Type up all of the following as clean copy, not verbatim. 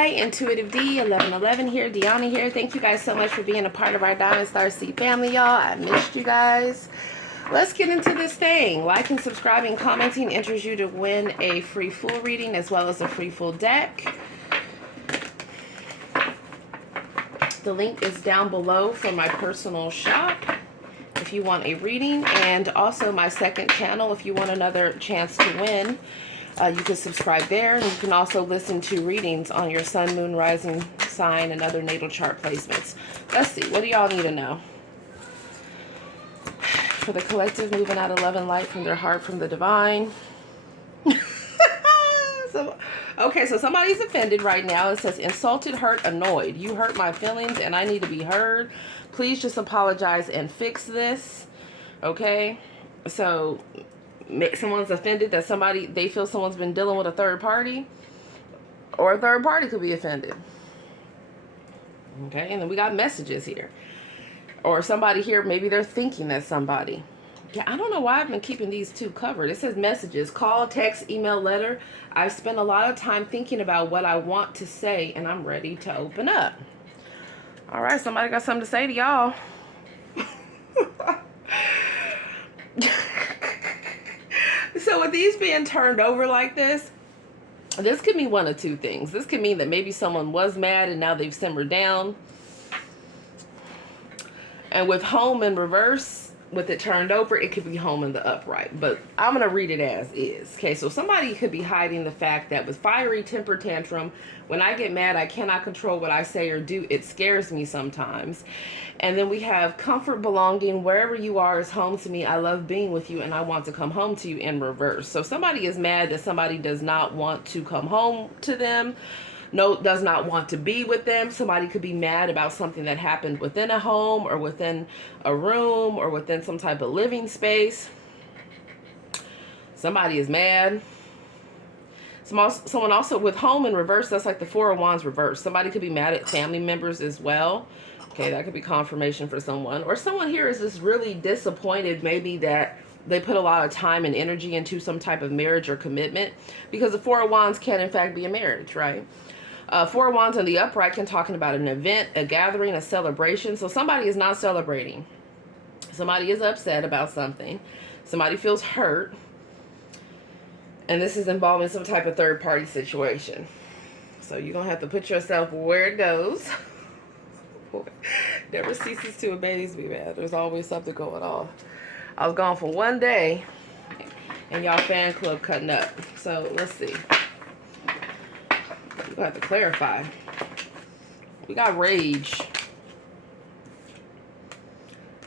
Hi, Intuitive D, 1111 here, Dionna here. Thank you guys so much for being a part of our Diamond Star Seed family, y'all. I missed you guys. Let's get into this thing. Liking, subscribing, commenting enters you to win a free full reading as well as a free full deck. The link is down below for my personal shop if you want a reading, and also my second channel if you want another chance to win. You can subscribe there, and you can also listen to readings on your sun, moon, rising sign, and other natal chart placements. Let's see, what do y'all need to know? For the collective, moving out of love and light from their heart, from the divine. Okay, so somebody's offended right now. It says, insulted, hurt, annoyed. You hurt my feelings, and I need to be heard. Please just apologize and fix this. Okay? So someone's offended that they feel someone's been dealing with a third party, or a third party could be offended. Okay, and then we got messages here, or somebody here, maybe they're thinking that somebody. Yeah, I don't know why I've been keeping these two covered. It says messages, call, text, email, letter. I've spent a lot of time thinking about what I want to say, and I'm ready to open up. All right, somebody got something to say to y'all. So with these being turned over like this could mean one of two things. This could mean that maybe someone was mad and now they've simmered down. And with home in reverse, with it turned over, it could be home in the upright. But I'm going to read it as is. Okay, so somebody could be hiding the fact that with fiery temper tantrum, when I get mad, I cannot control what I say or do. It scares me sometimes. And then we have comfort, belonging, wherever you are is home to me. I love being with you and I want to come home to you in reverse. So somebody is mad that somebody does not want to come home to them. Does not want to be with them. Somebody could be mad about something that happened within a home or within a room or within some type of living space. Somebody is mad. Someone also with home in reverse, that's like the Four of Wands reverse. Somebody could be mad at family members as well. Okay, that could be confirmation for someone. Or someone here is just really disappointed maybe that they put a lot of time and energy into some type of marriage or commitment. Because the Four of Wands can in fact be a marriage, right? Four of Wands on the upright can talking about an event, a gathering, a celebration. So somebody is not celebrating. Somebody is upset about something. Somebody feels hurt. And this is involving some type of third party situation. So you're going to have to put yourself where it goes. Never ceases to amaze me, man. There's always something going on. I was gone for one day and y'all fan club cutting up. So let's see. We have to clarify. We got rage.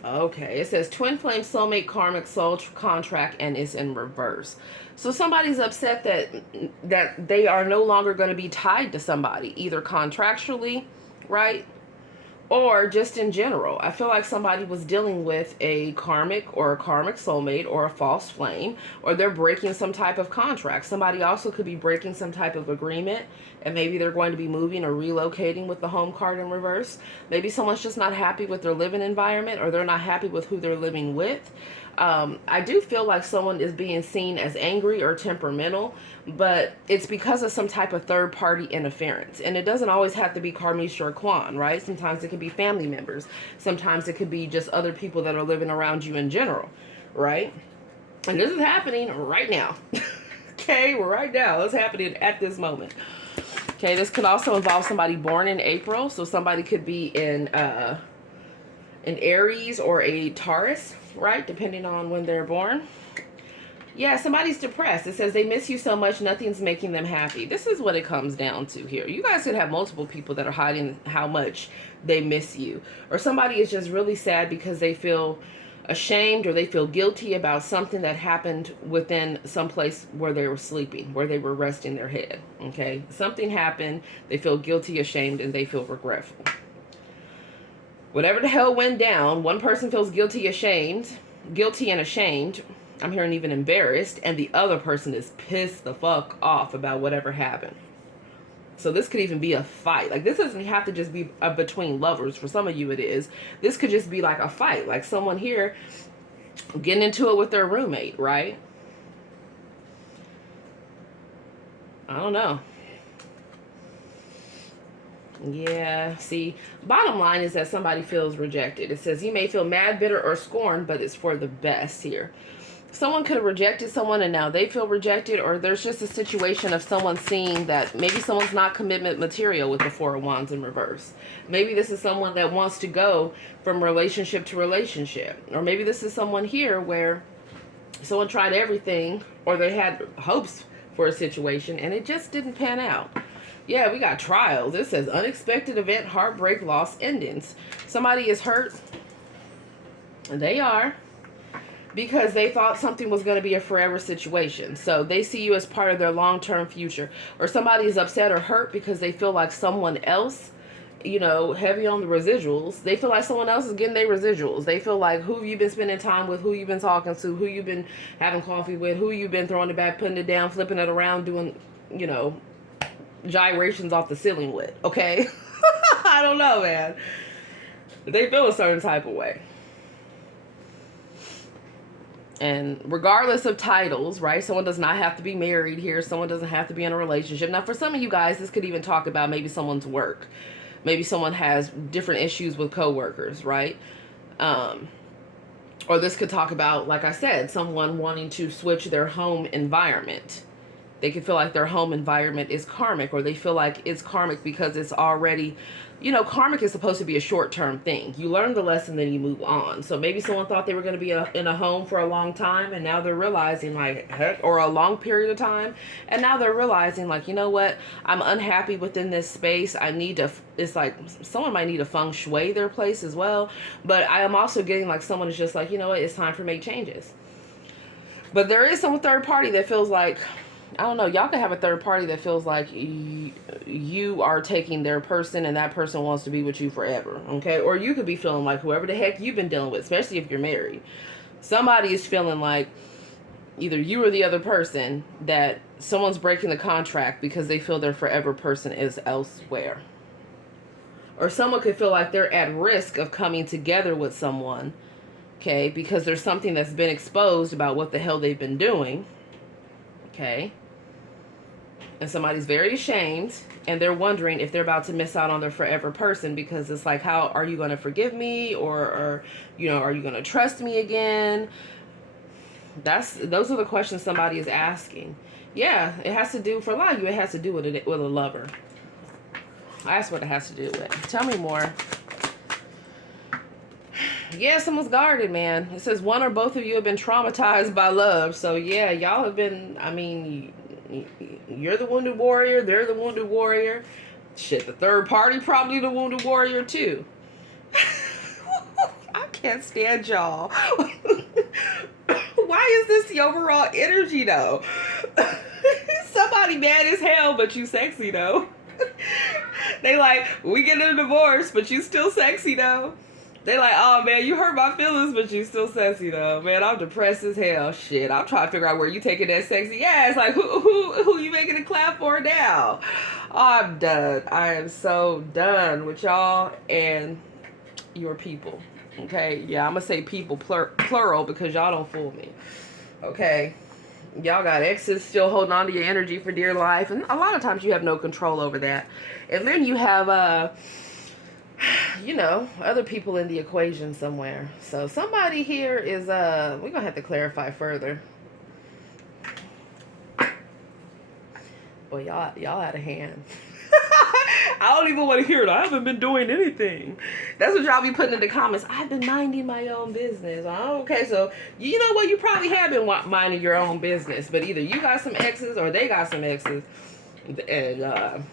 Okay, it says twin flame, soulmate, karmic, soul contract, and it's in reverse. So somebody's upset that they are no longer going to be tied to somebody, either contractually, right? Or just in general. I feel like somebody was dealing with a karmic or a karmic soulmate or a false flame, or they're breaking some type of contract. Somebody also could be breaking some type of agreement, and maybe they're going to be moving or relocating with the home card in reverse. Maybe someone's just not happy with their living environment, or they're not happy with who they're living with. I do feel like someone is being seen as angry or temperamental, but it's because of some type of third party interference. And it doesn't always have to be Karmish or Kwan, right? Sometimes it can be family members. Sometimes it could be just other people that are living around you in general, right? And this is happening right now. Okay, right now. It's happening at this moment. Okay, this could also involve somebody born in April. So somebody could be in Aries or a Taurus, right? Depending on when they're born. Yeah, somebody's depressed. It says they miss you so much, nothing's making them happy. This is what it comes down to here. You guys could have multiple people that are hiding how much they miss you. Or somebody is just really sad because they feel ashamed or they feel guilty about something that happened within some place where they were sleeping, where they were resting their head. Okay, something happened, they feel guilty, ashamed, and they feel regretful. Whatever the hell went down, one person feels guilty and ashamed. I'm hearing even embarrassed, and the other person is pissed the fuck off about whatever happened. So this could even be a fight. Like, this doesn't have to just be between lovers. For some of you it is. This could just be like a fight. Like someone here getting into it with their roommate, right? I don't know. Yeah, see, bottom line is that somebody feels rejected. It says you may feel mad, bitter, or scorned, but it's for the best here. Someone could have rejected someone and now they feel rejected, or there's just a situation of someone seeing that maybe someone's not commitment material with the Four of Wands in reverse. Maybe this is someone that wants to go from relationship to relationship. Or maybe this is someone here where someone tried everything, or they had hopes for a situation and it just didn't pan out. Yeah, we got trials. It says unexpected event, heartbreak, loss, endings. Somebody is hurt. And they are. Because they thought something was going to be a forever situation. So they see you as part of their long-term future. Or somebody is upset or hurt because they feel like someone else, you know, heavy on the residuals. They feel like someone else is getting their residuals. They feel like who you've been spending time with, who you've been talking to, who you've been having coffee with, who you've been throwing it back, putting it down, flipping it around, doing, you know, gyrations off the ceiling with. Okay? I don't know, man. They feel a certain type of way. And regardless of titles, right? Someone does not have to be married here. Someone doesn't have to be in a relationship. Now, for some of you guys, this could even talk about maybe someone's work. Maybe someone has different issues with coworkers, right? Or this could talk about, like I said, someone wanting to switch their home environment. They could feel like their home environment is karmic, or they feel like it's karmic because it's already, you know, karmic is supposed to be a short-term thing. You learn the lesson, then you move on. So maybe someone thought they were going to be in a home for a long time, and now they're realizing, like, heck, or a long period of time, and now they're realizing, like, you know what, I'm unhappy within this space. I need to, it's like, someone might need to feng shui their place as well, but I am also getting, like, someone is just like, you know what, it's time for make changes. But there is some third party that feels like, I don't know, y'all can have a third party that feels like you are taking their person and that person wants to be with you forever, okay? Or you could be feeling like whoever the heck you've been dealing with, especially if you're married. Somebody is feeling like either you or the other person that someone's breaking the contract because they feel their forever person is elsewhere. Or someone could feel like they're at risk of coming together with someone, okay, because there's something that's been exposed about what the hell they've been doing, okay? And somebody's very ashamed and they're wondering if they're about to miss out on their forever person, because it's like, how are you going to forgive me? Or you know, are you going to trust me again? Those are the questions somebody is asking. Yeah, it has to do, for a lot of you, it has to do with a lover. That's what it has to do with. Tell me more. Yeah, someone's guarded, man. It says one or both of you have been traumatized by love. So yeah, y'all have been, I mean, you're the wounded warrior, they're the wounded warrior. Shit, the third party probably the wounded warrior too. I can't stand y'all. Why is this the overall energy though? Somebody mad as hell, but you sexy though. They like, we get a divorce, but you still sexy though. They like, oh man, you hurt my feelings, but you still sexy though. Man, I'm depressed as hell. Shit, I'm trying to figure out where you taking that sexy ass. Like, who you making a clap for now? Oh, I'm done. I am so done with y'all and your people. Okay, yeah, I'm gonna say people plural because y'all don't fool me. Okay, y'all got exes still holding on to your energy for dear life, and a lot of times you have no control over that. And then you have you know, other people in the equation somewhere. So somebody here is we're gonna have to clarify further. Boy, y'all out of hand. I don't even want to hear it. I haven't been doing anything. That's what y'all be putting in the comments. I've been minding my own business. Oh, okay, so you know what? You probably have been minding your own business, but either you got some exes or they got some exes, and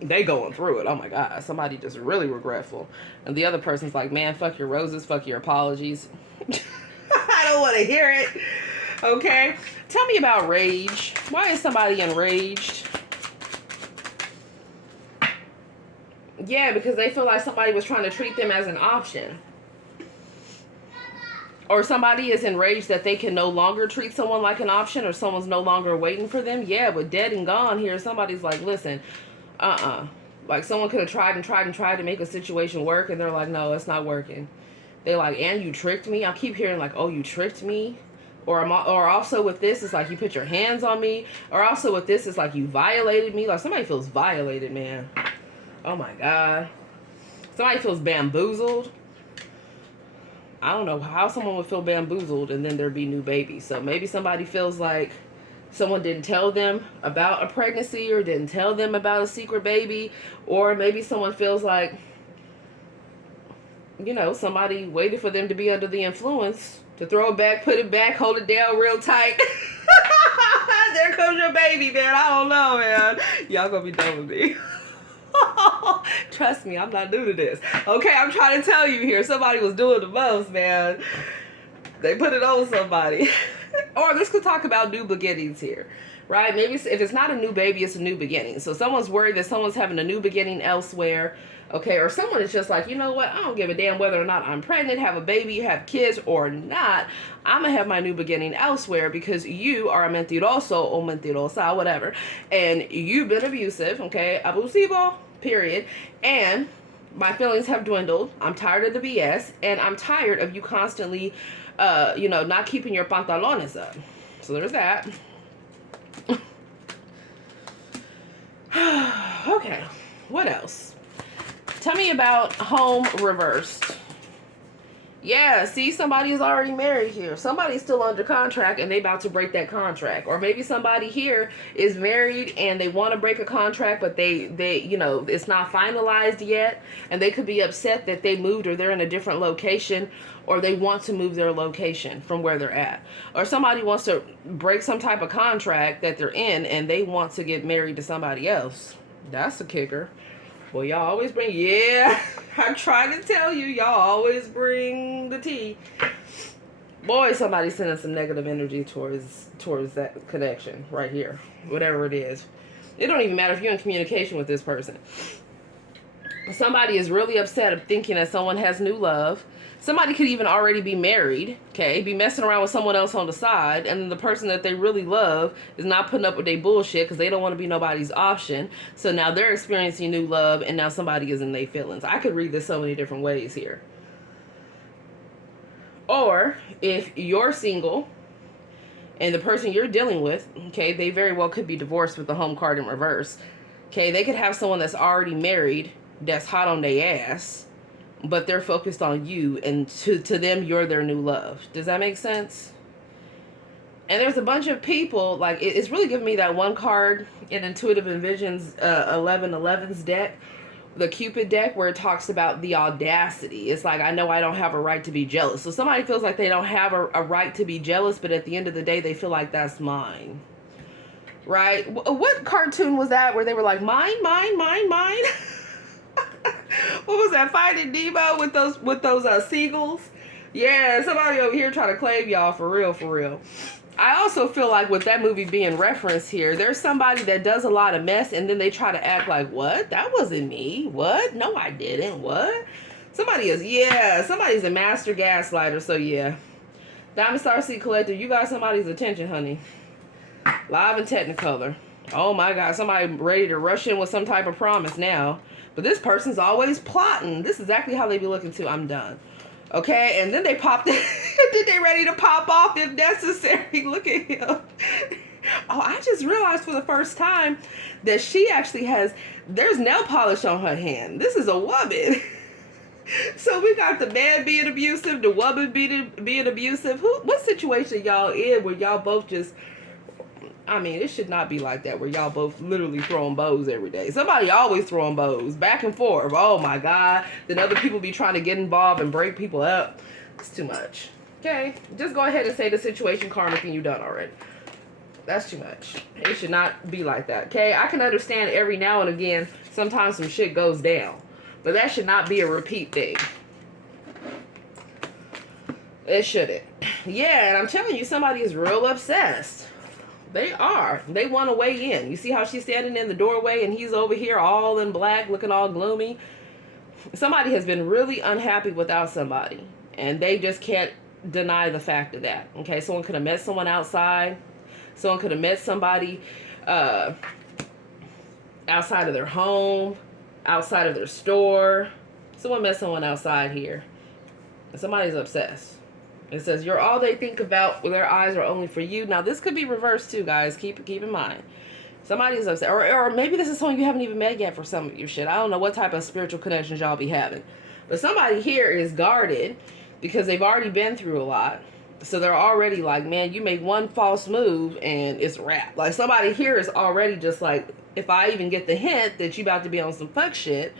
they going through it. Oh my God, somebody just really regretful. And the other person's like, man, fuck your roses, fuck your apologies. I don't want to hear it. Okay, tell me about rage. Why is somebody enraged? Yeah, because they feel like somebody was trying to treat them as an option. Or somebody is enraged that they can no longer treat someone like an option, or someone's no longer waiting for them. Yeah, but dead and gone here, somebody's like, listen, like someone could have tried to make a situation work, and they're like, no, it's not working. They're like, and you tricked me. I keep hearing like, oh, you tricked me. Or also with this, it's like you put your hands on me. Or also with this, it's like you violated me. Like somebody feels violated, man. Oh my God. Somebody feels bamboozled. I don't know how someone would feel bamboozled and then there'd be new babies. So maybe somebody feels like someone didn't tell them about a pregnancy or didn't tell them about a secret baby. Or maybe someone feels like, you know, somebody waited for them to be under the influence to throw it back, put it back, hold it down real tight. There comes your baby, man. I don't know, man. Y'all gonna be done with me. Trust me, I'm not new to this. Okay, I'm trying to tell you here. Somebody was doing the most, man. They put it on somebody. Or let's talk about new beginnings here, right? Maybe if it's not a new baby, it's a new beginning. So someone's worried that someone's having a new beginning elsewhere. Okay, or someone is just like, you know what? I don't give a damn whether or not I'm pregnant, have a baby, have kids or not. I'm going to have my new beginning elsewhere because you are a mentiroso or mentirosa, whatever. And you've been abusive, okay? Abusivo, period. And my feelings have dwindled. I'm tired of the BS. And I'm tired of you constantly, you know, not keeping your pantalones up. So there's that. Okay, what else? Tell me about home reversed. Yeah, see, somebody is already married here. Somebody's still under contract and they about to break that contract. Or maybe somebody here is married and they want to break a contract, but they you know, it's not finalized yet. And they could be upset that they moved or they're in a different location or they want to move their location from where they're at. Or somebody wants to break some type of contract that they're in and they want to get married to somebody else. That's a kicker. Well, y'all always bring, yeah, I'm trying to tell you, y'all always bring the tea. Boy, somebody's sending some negative energy towards that connection right here, whatever it is. It don't even matter if you're in communication with this person. Somebody is really upset of thinking that someone has new love. Somebody could even already be married, okay, be messing around with someone else on the side, and then the person that they really love is not putting up with their bullshit because they don't want to be nobody's option. So now they're experiencing new love, and now somebody is in their feelings. I could read this so many different ways here. Or if you're single and the person you're dealing with, okay, they very well could be divorced with the home card in reverse. Okay, they could have someone that's already married that's hot on their ass, but they're focused on you, and to them, you're their new love. Does that make sense? And there's a bunch of people, like, it's really giving me that one card in Intuitive Envisions 1111's deck, the Cupid deck, where it talks about the audacity. It's like, I know I don't have a right to be jealous. So somebody feels like they don't have a right to be jealous, but at the end of the day, they feel like that's mine. Right? What cartoon was that where they were like, mine, mine, mine, mine? What was that, Finding Nemo with those seagulls? Yeah, somebody over here trying to claim y'all for real, for real. I also feel like with that movie being referenced here, there's somebody that does a lot of mess and then they try to act like, what? That wasn't me. What? No, I didn't. What? Somebody's a master gaslighter. So yeah, Diamond Star Seed Collector, you got somebody's attention, honey. Live and Technicolor. Oh my God, somebody ready to rush in with some type of promise now. But this person's always plotting. This is exactly how they be looking too. I'm done. Okay, and then they popped in. Then they ready to pop off if necessary. Look at him. Oh, I just realized for the first time that she actually there's nail polish on her hand. This is a woman. So we got the man being abusive, the woman being abusive. What situation y'all in where y'all both just, I mean, it should not be like that where y'all both literally throwing bows every day. Somebody always throwing bows back and forth. Oh my God. Then other people be trying to get involved and break people up. It's too much. Okay. Just go ahead and say the situation karmic and you done already. That's too much. It should not be like that. Okay. I can understand every now and again, sometimes some shit goes down. But that should not be a repeat thing. It shouldn't. Yeah, and I'm telling you, somebody is real obsessed. They are. They want to weigh in. You see how she's standing in the doorway and he's over here all in black, looking all gloomy? Somebody has been really unhappy without somebody. And they just can't deny the fact of that. Okay, someone could have met someone outside. Someone could have met somebody outside of their home, outside of their store. Someone met someone outside here. And somebody's obsessed. It says, you're all they think about. Their eyes are only for you. Now, this could be reversed too, guys. Keep in mind. Somebody is upset. Or maybe this is someone you haven't even met yet for some of you shit. I don't know what type of spiritual connections y'all be having. But somebody here is guarded because they've already been through a lot. So they're already like, man, you make one false move and it's a wrap. Like, somebody here is already just like, if I even get the hint that you about to be on some fuck shit,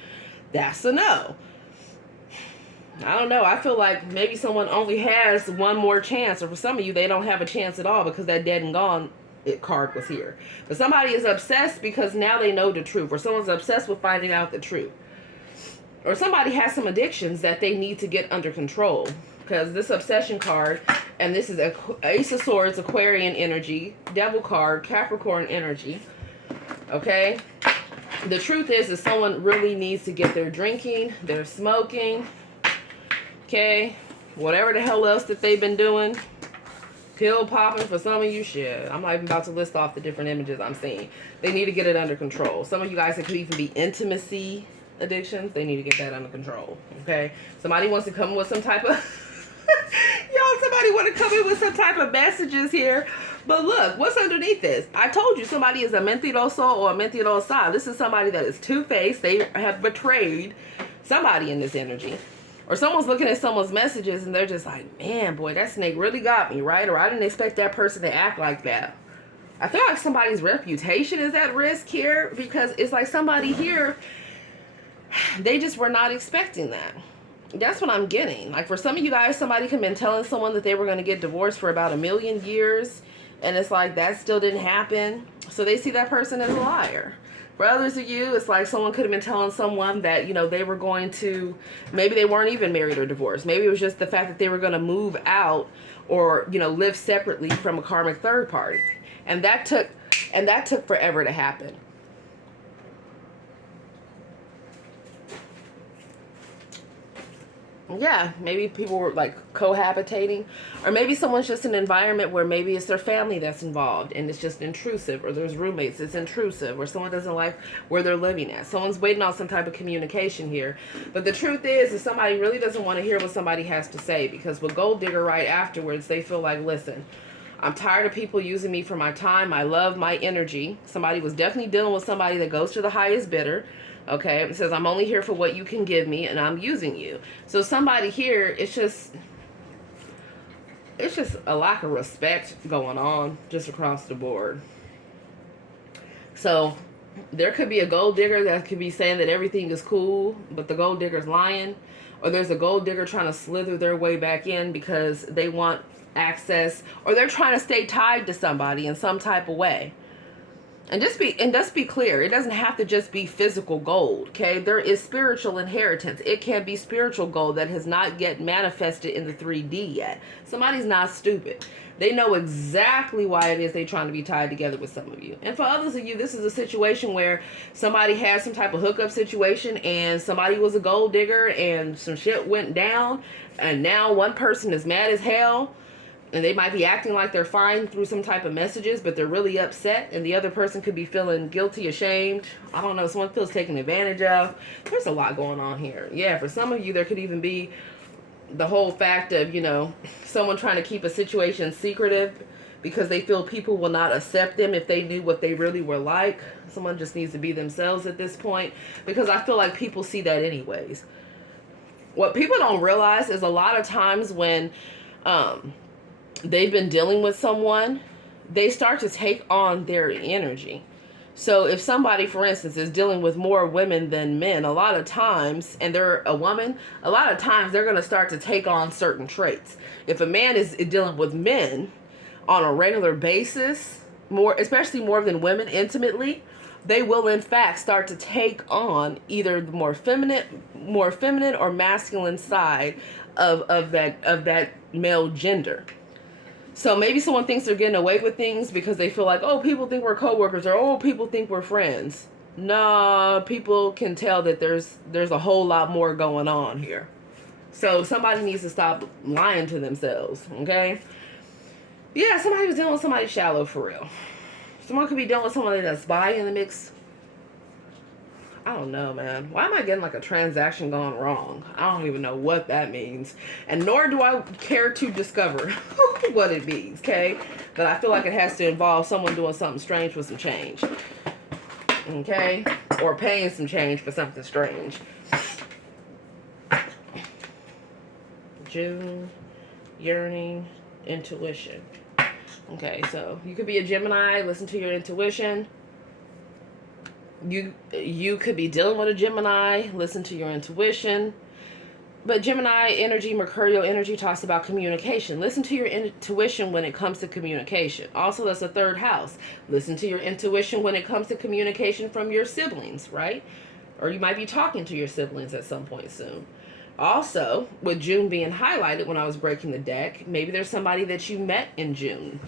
that's a no. I don't know. I feel like maybe someone only has one more chance. Or for some of you, they don't have a chance at all because that dead and gone card was here. But somebody is obsessed because now they know the truth. Or someone's obsessed with finding out the truth. Or somebody has some addictions that they need to get under control. Because this obsession card, and this is Ace of Swords, Aquarian energy, Devil card, Capricorn energy. Okay? The truth is someone really needs to get their drinking, their smoking, okay, whatever the hell else that they've been doing, pill popping for some of you, shit. I'm not even about to list off the different images I'm seeing. They need to get it under control. Some of you guys, it could even be intimacy addictions. They need to get that under control, okay? Somebody wants to come with some type of... somebody want to come in with some type of messages here. But look, what's underneath this? I told you somebody is a mentiroso or a mentirosa. This is somebody that is two-faced. They have betrayed somebody in this energy. Or someone's looking at someone's messages and they're just like, man, boy, that snake really got me, right? Or I didn't expect that person to act like that. I feel like somebody's reputation is at risk here because it's like somebody here, they just were not expecting that. That's what I'm getting. Like, for some of you guys, somebody could have been telling someone that they were going to get divorced for about 1,000,000 years. And it's like, that still didn't happen. So they see that person as a liar. For others of you, it's like someone could have been telling someone that, you know, they were going to, maybe they weren't even married or divorced. Maybe it was just the fact that they were going to move out or, you know, live separately from a karmic third party. And that took forever to happen. Yeah, maybe people were like cohabitating, or maybe someone's just in an environment where maybe it's their family that's involved and it's just intrusive, or there's roommates, it's intrusive, or someone doesn't like where they're living at. Someone's waiting on some type of communication here. But the truth is somebody really doesn't want to hear what somebody has to say, because with Gold Digger right afterwards, they feel like, listen, I'm tired of people using me for my time. I love my energy. Somebody was definitely dealing with somebody that goes to the highest bidder. Okay, it says, I'm only here for what you can give me, and I'm using you. So somebody here, it's just a lack of respect going on just across the board. So there could be a gold digger that could be saying that everything is cool, but the gold digger's lying. Or there's a gold digger trying to slither their way back in because they want access, or they're trying to stay tied to somebody in some type of way. And just be clear, it doesn't have to just be physical gold, okay? There is spiritual inheritance. It can be spiritual gold that has not yet manifested in the 3D yet. Somebody's not stupid. They know exactly why it is they're trying to be tied together with some of you. And for others of you, this is a situation where somebody has some type of hookup situation and somebody was a gold digger and some shit went down, and now one person is mad as hell. And they might be acting like they're fine through some type of messages, but they're really upset. And the other person could be feeling guilty, ashamed. I don't know. Someone feels taken advantage of. There's a lot going on here. Yeah, for some of you, there could even be the whole fact of, you know, someone trying to keep a situation secretive because they feel people will not accept them if they knew what they really were like. Someone just needs to be themselves at this point, because I feel like people see that anyways. What people don't realize is a lot of times when they've been dealing with someone, they start to take on their energy. So if somebody, for instance, is dealing with more women than men, a lot of times, and they're a woman, a lot of times they're going to start to take on certain traits. If a man is dealing with men on a regular basis, especially more than women intimately, they will in fact start to take on either the more feminine or masculine side of that male gender. So maybe someone thinks they're getting away with things because they feel like, oh, people think we're coworkers, or oh, people think we're friends. No, people can tell that there's a whole lot more going on here. So somebody needs to stop lying to themselves, okay? Yeah, somebody was dealing with somebody shallow for real. Someone could be dealing with somebody that's bi in the mix. I don't know, man. Why am I getting like a transaction gone wrong? I don't even know what that means. And nor do I care to discover what it means, okay? But I feel like it has to involve someone doing something strange with some change. Okay? Or paying some change for something strange. June, yearning, intuition. Okay, so you could be a Gemini, listen to your intuition. You could be dealing with a Gemini, listen to your intuition. But Gemini energy, Mercurial energy talks about communication. Listen to your intuition when it comes to communication. Also, that's the third house. Listen to your intuition when it comes to communication from your siblings, right? Or you might be talking to your siblings at some point soon. Also, with June being highlighted when I was breaking the deck, maybe there's somebody that you met in June.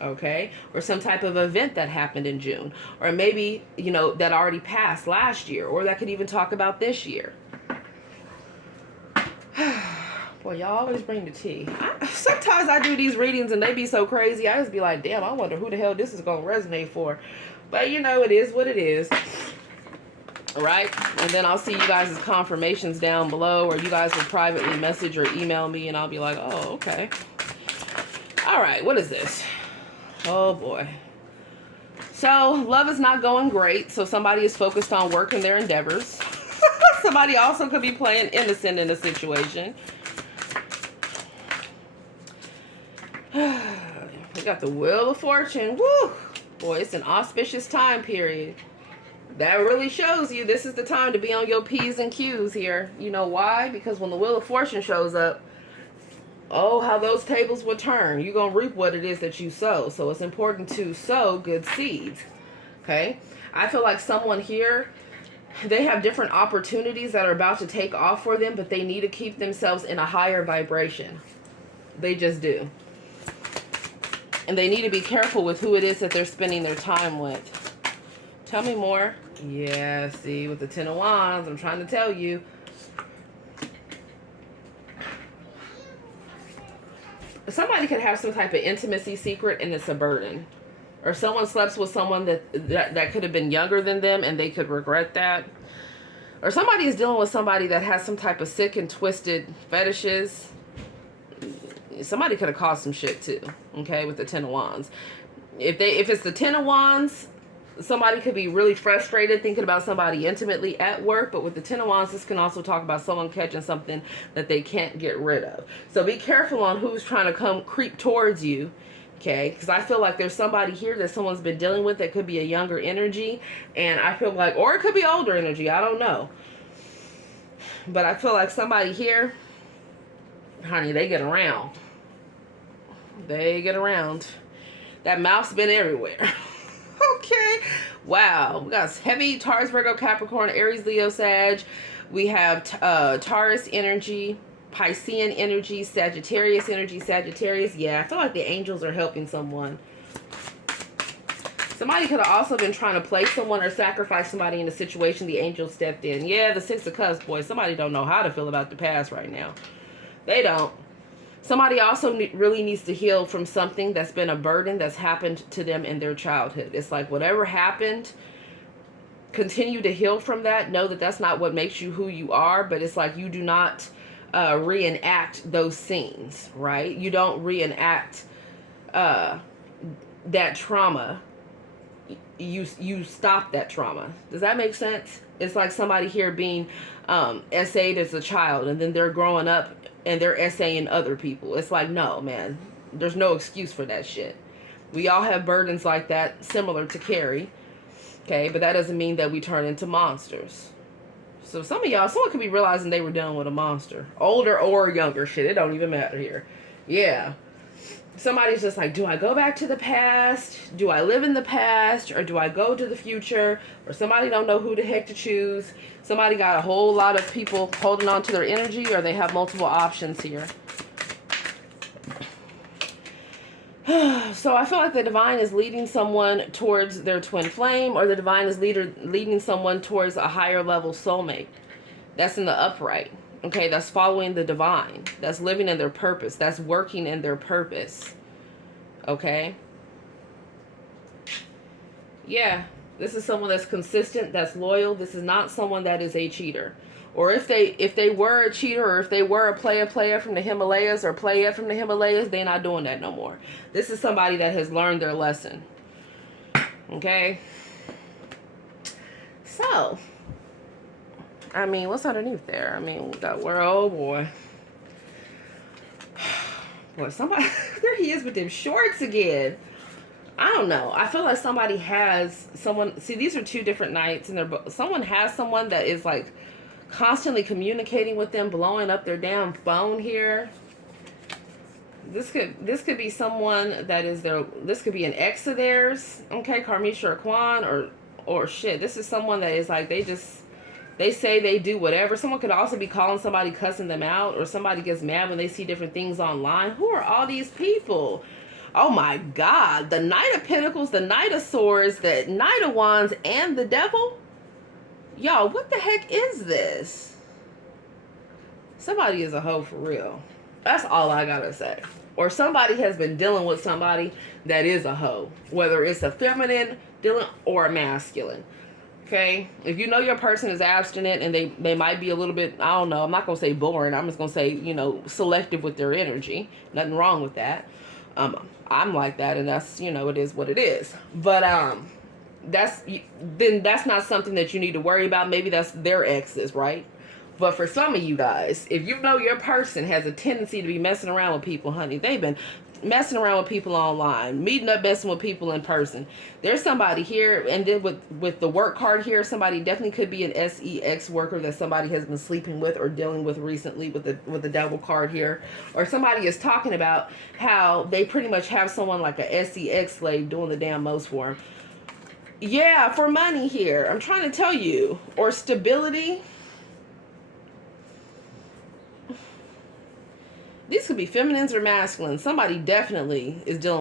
Okay, or some type of event that happened in June, or maybe, you know, that already passed last year, or that could even talk about this year. Boy, y'all always bring the tea. Sometimes I do these readings and they be so crazy, I just be like, damn, I wonder who the hell this is going to resonate for. But, you know, it is what it is. All right, and then I'll see you guys' confirmations down below, or you guys will privately message or email me, and I'll be like, oh, okay. All right, what is this? Oh boy. So love is not going great. So somebody is focused on work and their endeavors. Somebody also could be playing innocent in a situation. We got the Wheel of Fortune. Woo! Boy, it's an auspicious time period. That really shows you this is the time to be on your P's and Q's here. You know why? Because when the Wheel of Fortune shows up, oh, how those tables will turn. You're going to reap what it is that you sow. So it's important to sow good seeds. Okay? I feel like someone here, they have different opportunities that are about to take off for them, but they need to keep themselves in a higher vibration. They just do. And they need to be careful with who it is that they're spending their time with. Tell me more. Yeah, see, with the Ten of Wands, I'm trying to tell you. Somebody could have some type of intimacy secret and it's a burden. Or someone slept with someone that could have been younger than them and they could regret that. Or somebody is dealing with somebody that has some type of sick and twisted fetishes. Somebody could have caused some shit too, okay, with the Ten of Wands. If it's the Ten of Wands, somebody could be really frustrated thinking about somebody intimately at work, but with the Ten of Wands, this can also talk about someone catching something that they can't get rid of. So be careful on who's trying to creep towards you, okay? Because I feel like there's somebody here that someone's been dealing with that could be a younger energy, and I feel like, or it could be older energy, I don't know. But I feel like somebody here, honey, they get around. They get around. That mouth's been everywhere. Okay. Wow. We got heavy Taurus, Virgo, Capricorn, Aries, Leo, Sag. We have Taurus energy, Piscean energy, Sagittarius energy, Sagittarius. Yeah, I feel like the angels are helping someone. Somebody could have also been trying to play someone or sacrifice somebody in a situation the angels stepped in. Yeah, the Six of Cups, boy. Somebody don't know how to feel about the past right now. They don't. Somebody also really needs to heal from something that's been a burden that's happened to them in their childhood. It's like whatever happened, continue to heal from that. Know that that's not what makes you who you are, but it's like you do not reenact those scenes, right? You don't reenact that trauma. You stop that trauma. Does that make sense? It's like somebody here being essayed as a child, and then they're growing up and they're essaying other people. It's like, no, man, there's no excuse for that shit. We all have burdens like that, similar to carry. Okay, but that doesn't mean that we turn into monsters. So some of y'all, someone could be realizing they were dealing with a monster. Older or younger, shit, it don't even matter here. Yeah. Somebody's just like, do I go back to the past? Do I live in the past? Or do I go to the future? Or somebody don't know who the heck to choose. Somebody got a whole lot of people holding on to their energy, or they have multiple options here. So I feel like the divine is leading someone towards their twin flame, or the divine is leading someone towards a higher level soulmate. That's in the upright. Okay, that's following the divine. That's living in their purpose. That's working in their purpose. Okay? Yeah. This is someone that's consistent, that's loyal. This is not someone that is a cheater. Or if they were a cheater, or if they were a player from the Himalayas, or playa from the Himalayas, they're not doing that no more. This is somebody that has learned their lesson. Okay? So, I mean, what's underneath there? I mean, we got world, oh boy. Boy, somebody, there he is with them shorts again. I don't know. I feel like somebody has someone. See, these are two different nights, and someone has someone that is like constantly communicating with them, blowing up their damn phone here. This could be someone that is their. This could be an ex of theirs. Okay, Karmics or Kwan or shit. This is someone that is like they say they do whatever. Someone could also be calling somebody, cussing them out, or somebody gets mad when they see different things online. Who are all these people? Oh my God. The Knight of Pentacles, the Knight of Swords, the Knight of Wands, and the Devil. Y'all, what the heck is this? Somebody is a hoe for real. That's all I gotta say. Or somebody has been dealing with somebody that is a hoe. Whether it's a feminine dealing or a masculine. Okay, if you know your person is abstinent and they might be a little bit, I don't know, I'm not going to say boring. I'm just going to say, you know, selective with their energy. Nothing wrong with that. I'm like that, and that's, you know, it is what it is. But that's not something that you need to worry about. Maybe that's their exes, right? But for some of you guys, if you know your person has a tendency to be messing around with people, honey, they've been messing around with people online, meeting up, messing with people in person. There's somebody here, and then with the work card here, somebody definitely could be an sex worker that somebody has been sleeping with or dealing with recently with the devil card here. Or somebody is talking about how they pretty much have someone like a sex slave doing the damn most for them. Yeah, for money here. I'm trying to tell you. Or stability. These could be feminines or masculines. Somebody definitely is dealing